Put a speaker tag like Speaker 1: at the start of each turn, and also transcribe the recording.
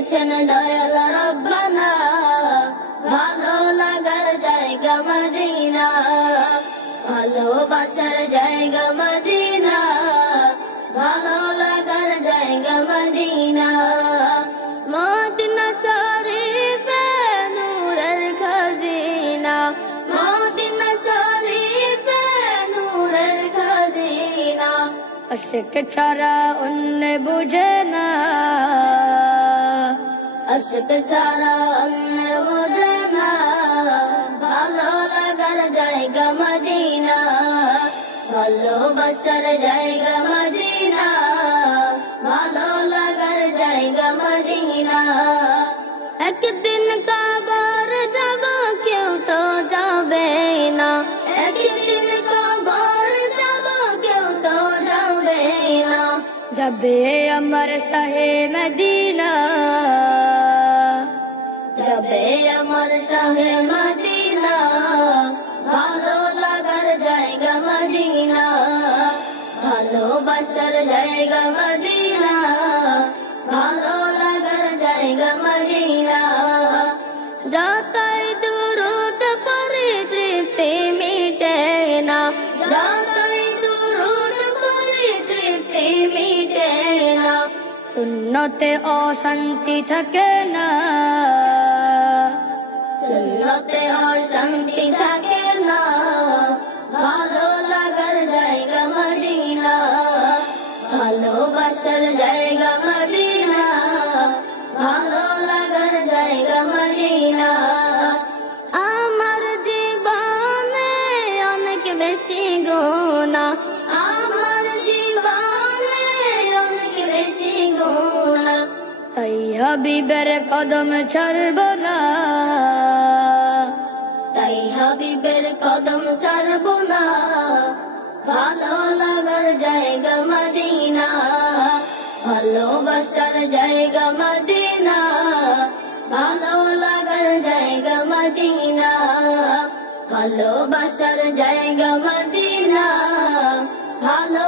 Speaker 1: সাজিয়েছেন দয়াল রব্বানা। ভালো লাগার জায়গা মদিনা। ভালোবাসার জায়গা মদিনা। ভালো লাগার জায়গা মদিনা। মদিনা শরীফে নূরের খাজিনা। মদিনা শরীফে নূরের খাজিনা।
Speaker 2: আশক ছাড়া অন্য বুঝে না।
Speaker 1: আশক ছাড়া অন্য বোঝে না ভালো লাগার জায়গা মদিনা ভালোবাসার জায়গা মদিনা, ভালো লাগার জায়গা মদিনা। একদিন কাবার যাব, কেউ তো যাবে না। একদিন কাবার যাব, কেউ তো যাবে না।
Speaker 2: যাবে আমার শাহে মদিনা।
Speaker 1: ভালোবাসার জায়গা মদিনা, ভালো লাগার জায়গা মদিনা। যতই দূরত পরে তৃপ্তি মিটে না, যতই দূরত পরে তৃপ্তি মিটে না
Speaker 2: শূন্যতে অশান্তি থাকে না।
Speaker 1: সুন্নতে আর শান্তি থাকে বেশি গুণা। আমার
Speaker 2: কদম ছাড়ব না।
Speaker 1: তাই হাবিবের কদম ছাড়ব না। ভালো লাগার জায়গা মদিনা। ভালোবাসার জায়গা মদিনা। ভালো লাগার জায়গা মদিনা। ভালোবাসার জায়গা মদিনা ভালো